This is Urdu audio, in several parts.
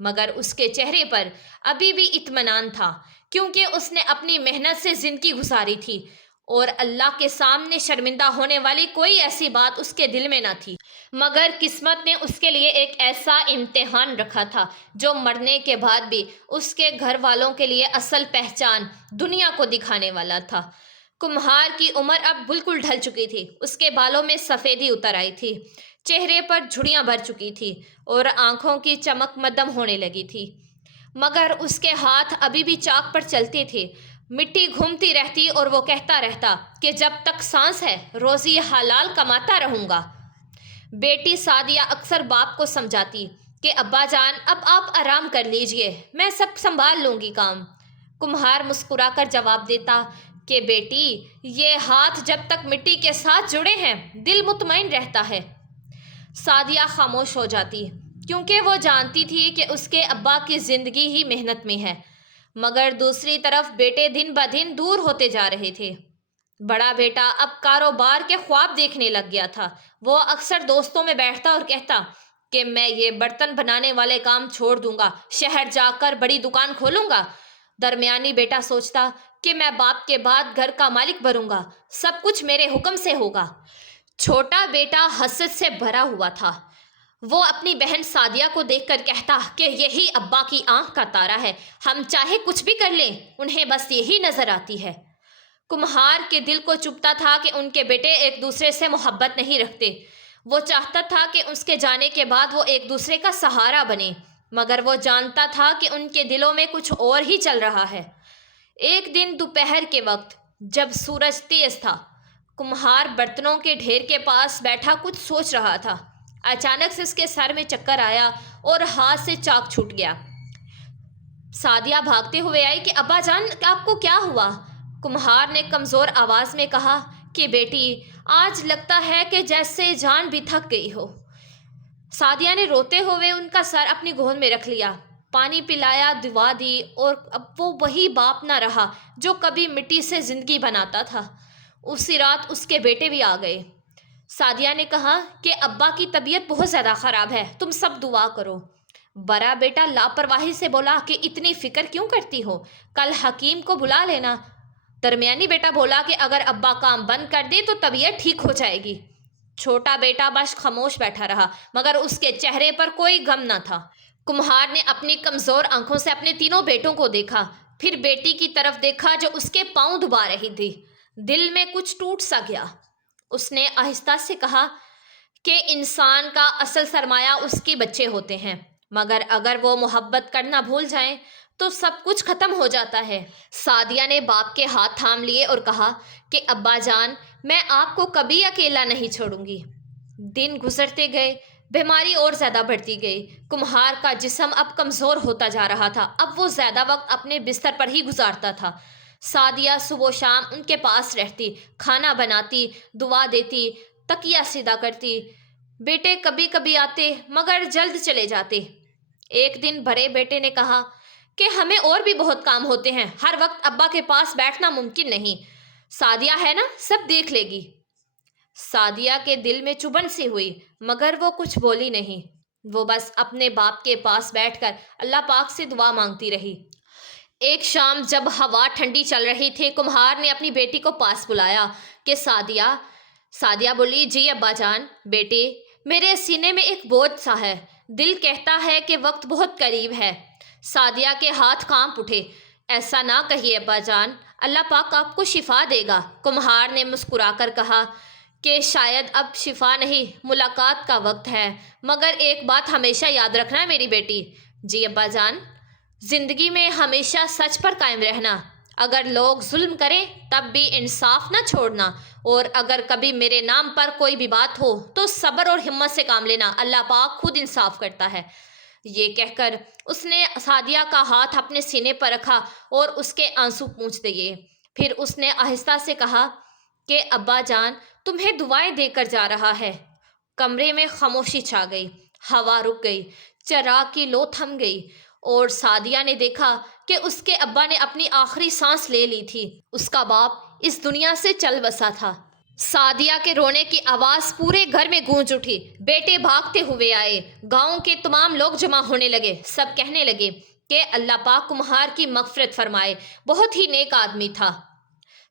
مگر اس کے چہرے پر ابھی بھی اطمینان تھا، کیونکہ اس نے اپنی محنت سے زندگی گزاری تھی اور اللہ کے سامنے شرمندہ ہونے والی کوئی ایسی بات اس کے دل میں نہ تھی۔ مگر قسمت نے اس کے لیے ایک ایسا امتحان رکھا تھا جو مرنے کے بعد بھی اس کے گھر والوں کے لیے اصل پہچان دنیا کو دکھانے والا تھا۔ کمہار کی عمر اب بالکل ڈھل چکی تھی، اس کے بالوں میں سفیدی اتر آئی تھی، چہرے پر جھڑیاں بھر چکی تھی اور آنکھوں کی چمک مدھم ہونے لگی تھی، مگر اس کے ہاتھ ابھی بھی چاک پر چلتے تھے۔ مٹی گھومتی رہتی اور وہ کہتا رہتا کہ جب تک سانس ہے روزی حلال کماتا رہوں گا۔ بیٹی سعدیہ اکثر باپ کو سمجھاتی کہ ابا جان اب آپ آرام کر لیجئے، میں سب سنبھال لوں گی کام۔ کمہار مسکرا کر جواب دیتا کہ بیٹی یہ ہاتھ جب تک مٹی کے ساتھ جڑے ہیں دل مطمئن رہتا ہے۔ سعدیہ خاموش ہو جاتی کیونکہ وہ جانتی تھی کہ اس کے ابا کی زندگی ہی محنت میں ہے، مگر دوسری طرف بیٹے دن بدن دور ہوتے جا رہے تھے۔ بڑا بیٹا اب کاروبار کے خواب دیکھنے لگ گیا تھا، وہ اکثر دوستوں میں بیٹھتا اور کہتا کہ میں یہ برتن بنانے والے کام چھوڑ دوں گا، شہر جا کر بڑی دکان کھولوں گا۔ درمیانی بیٹا سوچتا کہ میں باپ کے بعد گھر کا مالک بنوں گا، سب کچھ میرے حکم سے ہوگا۔ چھوٹا بیٹا حسد سے بھرا ہوا تھا، وہ اپنی بہن سعدیہ کو دیکھ کر کہتا کہ یہی ابا کی آنکھ کا تارا ہے، ہم چاہے کچھ بھی کر لیں انہیں بس یہی نظر آتی ہے۔ کمہار کے دل کو چبھتا تھا کہ ان کے بیٹے ایک دوسرے سے محبت نہیں رکھتے، وہ چاہتا تھا کہ اس کے جانے کے بعد وہ ایک دوسرے کا سہارا بنے، مگر وہ جانتا تھا کہ ان کے دلوں میں کچھ اور ہی چل رہا ہے۔ ایک دن دوپہر کے وقت جب سورج تیز تھا، کمہار برتنوں کے ڈھیر کے پاس بیٹھا کچھ سوچ رہا تھا۔ اچانک سے اس کے سر میں چکر آیا اور ہاتھ سے چاک چھوٹ گیا۔ سعدیہ بھاگتے ہوئے آئی کہ ابا جان آپ کو کیا ہوا؟ کمہار نے کمزور آواز میں کہا کہ بیٹی آج لگتا ہے کہ جیسے جان بھی تھک گئی ہو۔ سعدیہ نے روتے ہوئے ان کا سر اپنی گود میں رکھ لیا، پانی پلایا، دعا دی، اور اب وہ وہی باپ نہ رہا جو کبھی مٹی سے زندگی بناتا تھا۔ اسی رات اس کے بیٹے بھی آ گئے۔ سعدیہ نے کہا کہ ابا کی طبیعت بہت زیادہ خراب ہے، تم سب دعا کرو۔ بڑا بیٹا لاپرواہی سے بولا کہ اتنی فکر کیوں کرتی ہو، کل حکیم کو بلا لینا۔ درمیانی بیٹا بولا کہ اگر ابا کام بند کر دے تو طبیعت ٹھیک ہو جائے گی۔ چھوٹا بیٹا بس خاموش بیٹھا رہا، مگر اس کے چہرے پر کوئی غم نہ تھا۔ کمہار نے اپنی کمزور آنکھوں سے اپنے تینوں بیٹوں کو دیکھا، پھر بیٹی کی طرف دیکھا جو اس کے پاؤں دبا رہی تھی۔ دل میں کچھ ٹوٹ سا گیا۔ اس نے آہستہ سے کہا کہ انسان کا اصل سرمایہ اس کے بچے ہوتے ہیں، مگر اگر وہ محبت کرنا بھول جائیں تو سب کچھ ختم ہو جاتا ہے۔ سعدیہ نے باپ کے ہاتھ تھام لیے اور کہا کہ ابا جان میں آپ کو کبھی اکیلا نہیں چھوڑوں گی۔ دن گزرتے گئے، بیماری اور زیادہ بڑھتی گئی، کمہار کا جسم اب کمزور ہوتا جا رہا تھا، اب وہ زیادہ وقت اپنے بستر پر ہی گزارتا تھا۔ سعدیہ صبح و شام ان کے پاس رہتی، کھانا بناتی، دعا دیتی، تکیہ سیدھا کرتی۔ بیٹے کبھی کبھی آتے مگر جلد چلے جاتے۔ ایک دن بڑے بیٹے نے کہا کہ ہمیں اور بھی بہت کام ہوتے ہیں، ہر وقت ابا کے پاس بیٹھنا ممکن نہیں، سعدیہ ہے نا سب دیکھ لے گی۔ سعدیہ کے دل میں چبھن سی ہوئی، مگر وہ کچھ بولی نہیں، وہ بس اپنے باپ کے پاس بیٹھ کر اللہ پاک سے دعا مانگتی رہی۔ ایک شام جب ہوا ٹھنڈی چل رہی تھی، کمہار نے اپنی بیٹی کو پاس بلایا کہ سعدیہ بولی جی ابا جان۔ بیٹی میرے سینے میں ایک بوجھ سا ہے، دل کہتا ہے کہ وقت بہت قریب ہے۔ سعدیہ کے ہاتھ کانپ اٹھے۔ ایسا نہ کہیے ابا جان، اللہ پاک آپ کو شفا دے گا۔ کمہار نے مسکرا کر کہا کہ شاید اب شفا نہیں، ملاقات کا وقت ہے، مگر ایک بات ہمیشہ یاد رکھنا میری بیٹی۔ جی ابا جان۔ زندگی میں ہمیشہ سچ پر قائم رہنا، اگر لوگ ظلم کریں تب بھی انصاف نہ چھوڑنا، اور اگر کبھی میرے نام پر کوئی بھی بات ہو تو صبر اور ہمت سے کام لینا، اللہ پاک خود انصاف کرتا ہے۔ یہ کہہ کر اس نے سعدیہ کا ہاتھ اپنے سینے پر رکھا اور اس کے آنسو پونچھ دیے۔ پھر اس نے آہستہ سے کہا کہ ابا جان تمہیں دعائیں دے کر جا رہا ہے۔ کمرے میں خاموشی چھا گئی، ہوا رک گئی، چراغ کی لو تھم گئی، اور سعدیہ نے دیکھا کہ اس کے ابا نے اپنی آخری سانس لے لی تھی، اس کا باپ اس دنیا سے چل بسا تھا۔ سعدیہ کے رونے کی آواز پورے گھر میں گونج اٹھی۔ بیٹے بھاگتے ہوئے آئے، گاؤں کے تمام لوگ جمع ہونے لگے۔ سب کہنے لگے کہ اللہ پاک کمہار کی مغفرت فرمائے، بہت ہی نیک آدمی تھا۔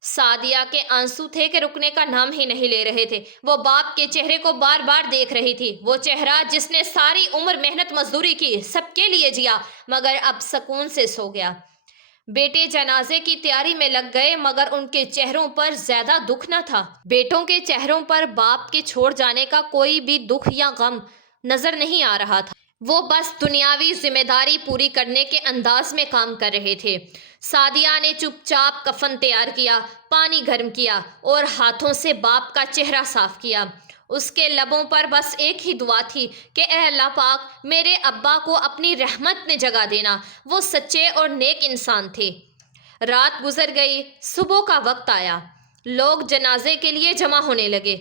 سعدیہ کے آنسو تھے کہ رکنے کا نام ہی نہیں لے رہے تھے۔ وہ باپ کے چہرے کو بار بار دیکھ رہی تھی، وہ چہرہ جس نے ساری عمر محنت مزدوری کی، سب کے لیے جیا، مگر اب سکون سے سو گیا۔ بیٹے جنازے کی تیاری میں لگ گئے، مگر ان کے چہروں پر زیادہ دکھ نہ تھا۔ بیٹوں کے چہروں پر باپ کے چھوڑ جانے کا کوئی بھی دکھ یا غم نظر نہیں آ رہا تھا۔ وہ بس دنیاوی ذمہ داری پوری کرنے کے انداز میں کام کر رہے تھے۔ سعدیہ نے چپ چاپ کفن تیار کیا، پانی گرم کیا اور ہاتھوں سے باپ کا چہرہ صاف کیا۔ اس کے لبوں پر بس ایک ہی دعا تھی کہ اے اللہ پاک، میرے ابا کو اپنی رحمت میں جگہ دینا، وہ سچے اور نیک انسان تھے۔ رات گزر گئی، صبح کا وقت آیا، لوگ جنازے کے لیے جمع ہونے لگے۔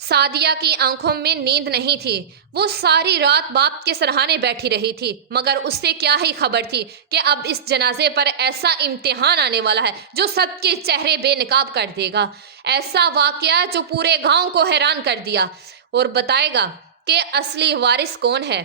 سعدیہ کی آنکھوں میں نیند نہیں تھی، وہ ساری رات باپ کے سرہانے بیٹھی رہی تھی، مگر اس سے کیا ہی خبر تھی کہ اب اس جنازے پر ایسا امتحان آنے والا ہے جو سب کے چہرے بے نقاب کر دے گا، ایسا واقعہ جو پورے گاؤں کو حیران کر دیا اور بتائے گا کہ اصلی وارث کون ہے۔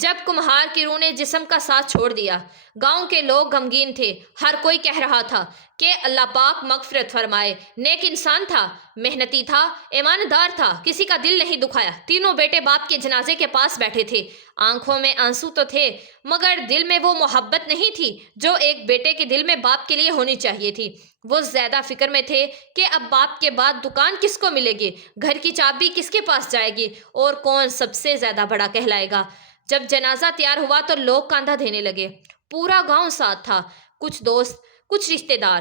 جب کمہار کی روح نے جسم کا ساتھ چھوڑ دیا، گاؤں کے لوگ غمگین تھے۔ ہر کوئی کہہ رہا تھا کہ اللہ پاک مغفرت فرمائے، نیک انسان تھا، محنتی تھا، ایماندار تھا، کسی کا دل نہیں دکھایا۔ تینوں بیٹے باپ کے جنازے کے پاس بیٹھے تھے، آنکھوں میں آنسو تو تھے، مگر دل میں وہ محبت نہیں تھی جو ایک بیٹے کے دل میں باپ کے لیے ہونی چاہیے تھی۔ وہ زیادہ فکر میں تھے کہ اب باپ کے بعد دکان کس کو ملے گی، گھر کی چابی کس کے پاس جائے گی اور کون سب سے زیادہ بڑا کہلائے گا۔ جب جنازہ تیار ہوا تو لوگ کاندھا دینے لگے، پورا گاؤں ساتھ تھا، کچھ دوست، کچھ رشتے دار۔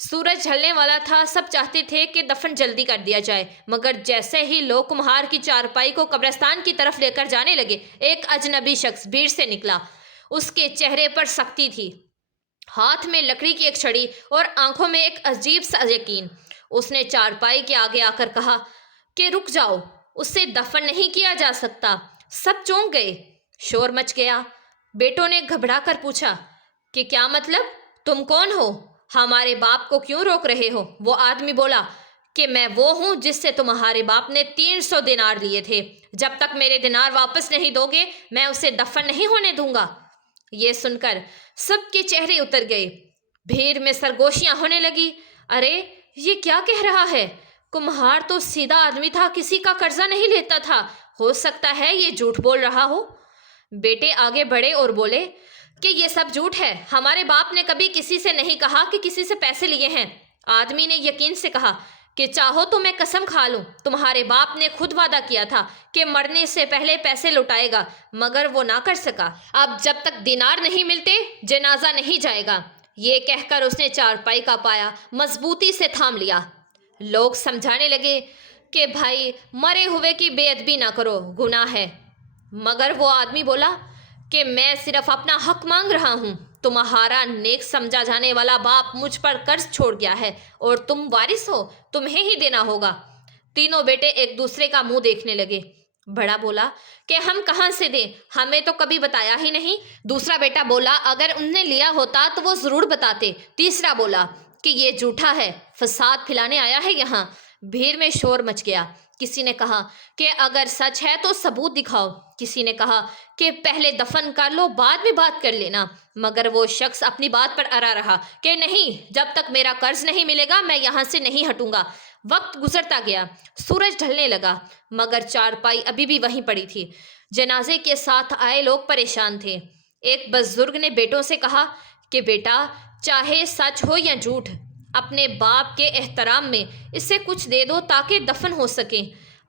سورج ڈھلنے والا تھا، سب چاہتے تھے کہ دفن جلدی کر دیا جائے، مگر جیسے ہی لوگ کمہار کی چارپائی کو قبرستان کی طرف لے کر جانے لگے، ایک اجنبی شخص بھیڑ سے نکلا۔ اس کے چہرے پر سختی تھی، ہاتھ میں لکڑی کی ایک چھڑی اور آنکھوں میں ایک عجیب سا یقین۔ اس نے چارپائی کے آگے آ کر کہا کہ رک جاؤ، اسے دفن نہیں کیا جا سکتا۔ سب چونک گئے، شور مچ گیا۔ بیٹوں نے گھبرا کر پوچھا کہ کیا مطلب، تم کون ہو، ہمارے باپ کو کیوں روک رہے ہو؟ وہ آدمی بولا کہ میں وہ ہوں جس سے تمہارے باپ نے 300 دینار لیے تھے، جب تک میرے دینار واپس نہیں دو گے میں اسے دفن نہیں ہونے دوں گا۔ یہ سن کر سب کے چہرے اتر گئے، بھیڑ میں سرگوشیاں ہونے لگی۔ ارے یہ کیا کہہ رہا ہے؟ کمہار تو سیدھا آدمی تھا، کسی کا قرضہ نہیں لیتا تھا، ہو سکتا ہے یہ جھوٹ بول رہا ہو۔ بیٹے آگے بڑھے اور بولے کہ یہ سب جھوٹ ہے، ہمارے باپ نے کبھی کسی سے نہیں کہا کہ کسی سے پیسے لیے ہیں۔ آدمی نے یقین سے کہا کہ چاہو تو میں قسم کھا لوں، تمہارے باپ نے خود وعدہ کیا تھا کہ مرنے سے پہلے پیسے لوٹائے گا، مگر وہ نہ کر سکا۔ اب جب تک دینار نہیں ملتے جنازہ نہیں جائے گا۔ یہ کہہ کر اس نے چارپائی کا پایا مضبوطی سے تھام لیا۔ لوگ سمجھانے لگے کہ بھائی مرے ہوئے کی بے ادبی نہ کرو، گناہ ہے، مگر وہ آدمی بولا کہ میں صرف اپنا حق مانگ رہا ہوں، تمہارا نیک سمجھا جانے والا باپ مجھ پر قرض چھوڑ گیا ہے اور تم وارث ہو، تمہیں ہی دینا ہوگا۔ تینوں بیٹے ایک دوسرے کا منہ دیکھنے لگے۔ بڑا بولا کہ ہم کہاں سے دیں، ہمیں تو کبھی بتایا ہی نہیں۔ دوسرا بیٹا بولا اگر ان نے لیا ہوتا تو وہ ضرور بتاتے۔ تیسرا بولا کہ یہ جھوٹا ہے، فساد پھیلانے آیا ہے یہاں۔ بھیڑ میں شور مچ گیا۔ کسی نے کہا کہ اگر سچ ہے تو ثبوت دکھاؤ، کسی نے کہا کہ پہلے دفن کر لو بعد میں بات کر لینا، مگر وہ شخص اپنی بات پر اڑا رہا کہ نہیں، جب تک میرا قرض نہیں ملے گا میں یہاں سے نہیں ہٹوں گا۔ وقت گزرتا گیا، سورج ڈھلنے لگا، مگر چارپائی ابھی بھی وہیں پڑی تھی۔ جنازے کے ساتھ آئے لوگ پریشان تھے۔ ایک بزرگ نے بیٹوں سے کہا کہ بیٹا چاہے سچ ہو یا جھوٹ، اپنے باپ کے احترام میں اسے کچھ دے دو تاکہ دفن ہو سکے۔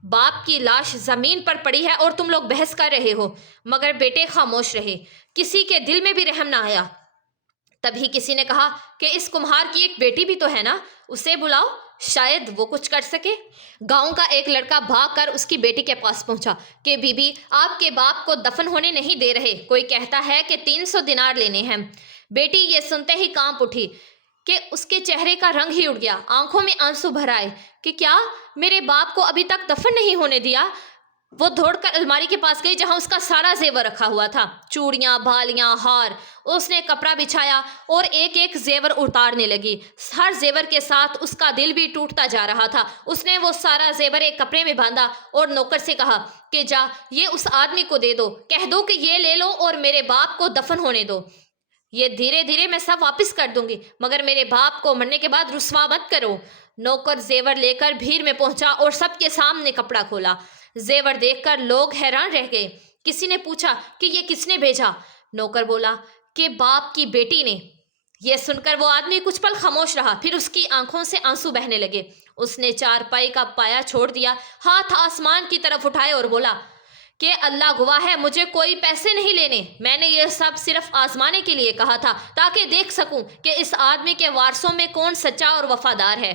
باپ کی لاش زمین پر پڑی ہے اور تم لوگ بحث کر رہے ہو، مگر بیٹے خاموش رہے، کسی کے دل میں بھی رحم نہ آیا۔ تبھی کسی نے کہا کہ اس کمہار کی ایک بیٹی بھی تو ہے نا، اسے بلاؤ، شاید وہ کچھ کر سکے۔ گاؤں کا ایک لڑکا بھاگ کر اس کی بیٹی کے پاس پہنچا کہ بی بی آپ کے باپ کو دفن ہونے نہیں دے رہے، کوئی کہتا ہے کہ 300 دینار لینے ہیں۔ بیٹی یہ سنتے ہی کانپ اٹھی کہ اس کے چہرے کا رنگ ہی اڑ گیا، آنکھوں میں آنسو بھر آئے کہ کیا میرے باپ کو ابھی تک دفن نہیں ہونے دیا؟ وہ دوڑ کر الماری کے پاس گئی جہاں اس کا سارا زیور رکھا ہوا تھا، چوڑیاں، بالیاں، ہار۔ اس نے کپڑا بچھایا اور ایک ایک زیور اتارنے لگی۔ ہر زیور کے ساتھ اس کا دل بھی ٹوٹتا جا رہا تھا۔ اس نے وہ سارا زیور ایک کپڑے میں باندھا اور نوکر سے کہا کہ جا یہ اس آدمی کو دے دو، کہہ دو کہ یہ لے لو اور میرے باپ کو دفن ہونے دو۔ یہ دھیرے دھیرے میں سب واپس کر دوں گی، مگر میرے باپ کو مرنے کے بعد رسوا مت کرو۔ نوکر زیور لے کر بھیڑ میں پہنچا اور سب کے سامنے کپڑا کھولا۔ زیور دیکھ کر لوگ حیران رہ گئے۔ کسی نے پوچھا کہ یہ کس نے بھیجا؟ نوکر بولا کہ باپ کی بیٹی نے۔ یہ سن کر وہ آدمی کچھ پل خاموش رہا، پھر اس کی آنکھوں سے آنسو بہنے لگے۔ اس نے چارپائی کا پایا چھوڑ دیا، ہاتھ آسمان کی طرف اٹھائے اور بولا کہ اللہ گواہ ہے، مجھے کوئی پیسے نہیں لینے، میں نے یہ سب صرف آزمانے کے لیے کہا تھا تاکہ دیکھ سکوں کہ اس آدمی کے وارثوں میں کون سچا اور وفادار ہے۔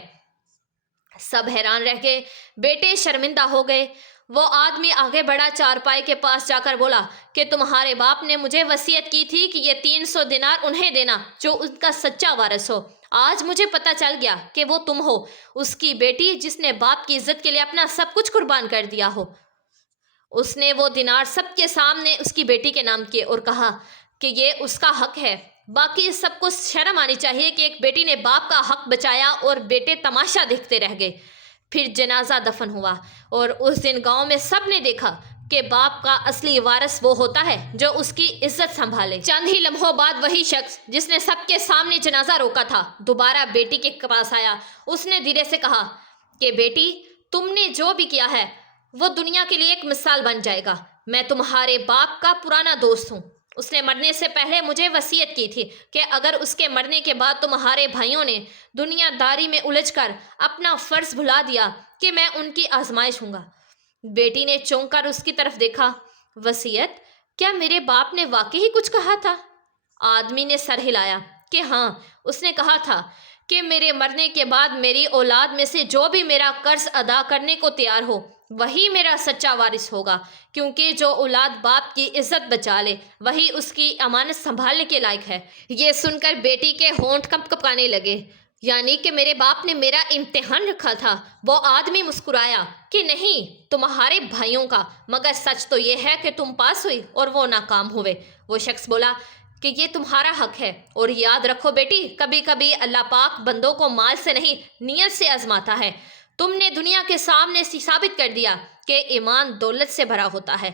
سب حیران رہ گئے، بیٹے شرمندہ ہو گئے۔ وہ آدمی آگے بڑھا، چارپائی کے پاس جا کر بولا کہ تمہارے باپ نے مجھے وصیت کی تھی کہ یہ 300 دینار انہیں دینا جو ان کا سچا وارث ہو۔ آج مجھے پتہ چل گیا کہ وہ تم ہو، اس کی بیٹی جس نے باپ کی عزت کے لیے اپنا سب کچھ قربان کر دیا ہو۔ اس نے وہ دینار سب کے سامنے اس کی بیٹی کے نام کیے اور کہا کہ یہ اس کا حق ہے۔ باقی سب کو شرم آنی چاہیے کہ ایک بیٹی نے باپ کا حق بچایا اور بیٹے تماشا دیکھتے رہ گئے۔ پھر جنازہ دفن ہوا اور اس دن گاؤں میں سب نے دیکھا کہ باپ کا اصلی وارث وہ ہوتا ہے جو اس کی عزت سنبھالے۔ چند ہی لمحوں بعد وہی شخص جس نے سب کے سامنے جنازہ روکا تھا دوبارہ بیٹی کے پاس آیا۔ اس نے دھیرے سے کہا کہ بیٹی، تم نے جو بھی کیا ہے وہ دنیا کے لیے ایک مثال بن جائے گا۔ میں تمہارے باپ کا پرانا دوست ہوں۔ اس نے مرنے سے پہلے مجھے وصیت کی تھی کہ اگر اس کے مرنے کے بعد تمہارے بھائیوں نے دنیا داری میں الجھ کر اپنا فرض بھلا دیا کہ میں ان کی آزمائش ہوں گا۔ بیٹی نے چونک کر اس کی طرف دیکھا۔ وصیت؟ کیا میرے باپ نے واقعی کچھ کہا تھا؟ آدمی نے سر ہلایا کہ ہاں، اس نے کہا تھا کہ میرے مرنے کے بعد میری اولاد میں سے جو بھی میرا قرض ادا کرنے کو تیار ہو وہی میرا سچا وارث ہوگا، کیونکہ جو اولاد باپ کی عزت بچا لے وہی اس کی امانت سنبھالنے کے لائق ہے۔ یہ سن کر بیٹی کے ہونٹ کپ کپانے لگے۔ یعنی کہ میرے باپ نے میرا امتحان رکھا تھا۔ وہ آدمی مسکرایا کہ نہیں، تمہارے بھائیوں کا، مگر سچ تو یہ ہے کہ تم پاس ہوئی اور وہ ناکام ہوئے۔ وہ شخص بولا کہ یہ تمہارا حق ہے، اور یاد رکھو بیٹی، کبھی کبھی اللہ پاک بندوں کو مال سے نہیں نیت سے آزماتا ہے۔ تم نے دنیا کے سامنے ثابت کر دیا کہ ایمان دولت سے بھرا ہوتا ہے۔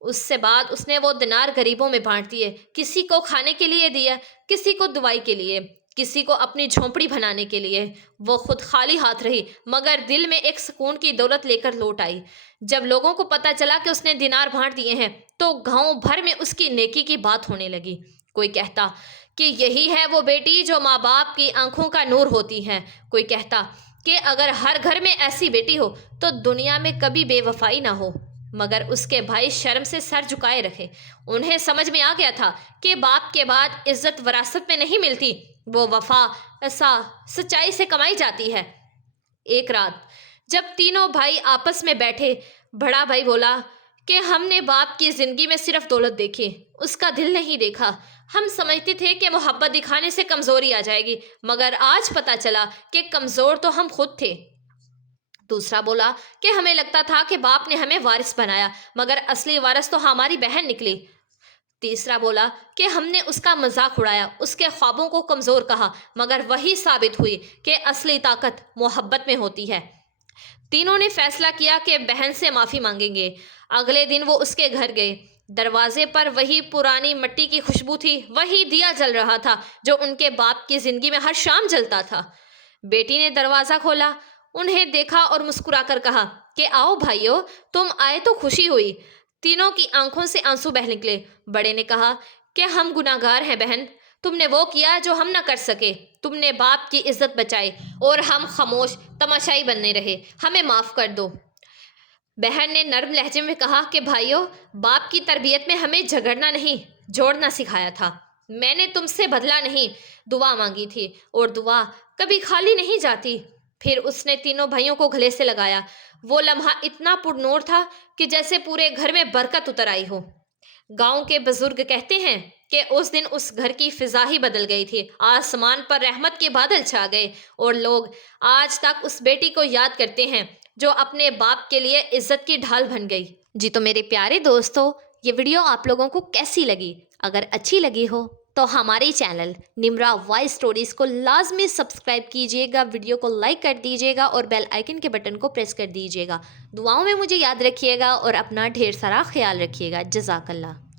اس سے بعد اس نے وہ دینار غریبوں میں بانٹ دیے، کسی کو کھانے کے لیے دیا، کسی کو دوائی کے لیے، کسی کو اپنی جھونپڑی بنانے کے لیے۔ وہ خود خالی ہاتھ رہی، مگر دل میں ایک سکون کی دولت لے کر لوٹ آئی۔ جب لوگوں کو پتہ چلا کہ اس نے دینار بانٹ دیے ہیں تو گاؤں بھر میں اس کی نیکی کی بات ہونے لگی۔ کوئی کہتا کہ یہی ہے وہ بیٹی جو ماں باپ کی آنکھوں کا نور ہوتی ہے۔ کوئی کہتا کہ اگر ہر گھر میں ایسی بیٹی ہو تو دنیا میں کبھی بے وفائی نہ ہو۔ مگر اس کے بھائی شرم سے سر جھکائے رکھے۔ انہیں سمجھ میں آ گیا تھا کہ باپ کے بعد عزت وراثت میں نہیں ملتی، وہ وفا، سچائی سے کمائی جاتی ہے۔ ایک رات جب تینوں بھائی آپس میں بیٹھے، بڑا بھائی بولا کہ ہم نے باپ کی زندگی میں صرف دولت دیکھی، اس کا دل نہیں دیکھا۔ ہم سمجھتے تھے کہ محبت دکھانے سے کمزوری آ جائے گی، مگر آج پتہ چلا کہ کمزور تو ہم خود تھے۔ دوسرا بولا کہ ہمیں لگتا تھا کہ باپ نے ہمیں وارث بنایا، مگر اصلی وارث تو ہماری بہن نکلی۔ تیسرا بولا کہ ہم نے اس کا مذاق اڑایا، اس کے خوابوں کو کمزور کہا، مگر وہی ثابت ہوئی کہ اصلی طاقت محبت میں ہوتی ہے۔ تینوں نے فیصلہ کیا کہ بہن سے معافی مانگیں گے۔ اگلے دن وہ اس کے گھر گئے۔ دروازے پر وہی پرانی مٹی کی خوشبو تھی، وہی دیا جل رہا تھا جو ان کے باپ کی زندگی میں ہر شام جلتا تھا۔ بیٹی نے دروازہ کھولا، انہیں دیکھا اور مسکرا کر کہا کہ آؤ بھائیو، تم آئے تو خوشی ہوئی۔ تینوں کی آنکھوں سے آنسو بہہ نکلے۔ بڑے نے کہا کہ ہم گناہگار ہیں بہن، تم نے وہ کیا جو ہم نہ کر سکے، تم نے باپ کی عزت بچائی اور ہم خاموش تماشائی بننے رہے، ہمیں معاف کر دو۔ بہن نے نرم لہجے میں کہا کہ بھائیو، باپ کی تربیت میں ہمیں جھگڑنا نہیں، جوڑنا سکھایا تھا۔ میں نے تم سے بدلہ نہیں، دعا مانگی تھی، اور دعا کبھی خالی نہیں جاتی۔ پھر اس نے تینوں بھائیوں کو گلے سے لگایا۔ وہ لمحہ اتنا پرنور تھا کہ جیسے پورے گھر میں برکت اتر آئی ہو۔ گاؤں کے بزرگ کہتے ہیں کہ اس دن اس گھر کی فضا ہی بدل گئی تھی، آسمان پر رحمت کے بادل چھا گئے، اور لوگ آج تک اس بیٹی کو یاد کرتے ہیں جو اپنے باپ کے لیے عزت کی ڈھال بن گئی۔ جی تو میرے پیارے دوستو، یہ ویڈیو آپ لوگوں کو کیسی لگی؟ اگر اچھی لگی ہو تو ہمارے چینل نمرا وائس سٹوریز کو لازمی سبسکرائب کیجئے گا، ویڈیو کو لائک کر دیجئے گا اور بیل آئیکن کے بٹن کو پریس کر دیجئے گا۔ دعاؤں میں مجھے یاد رکھیے گا اور اپنا ڈھیر سارا خیال رکھیے گا۔ جزاک اللہ۔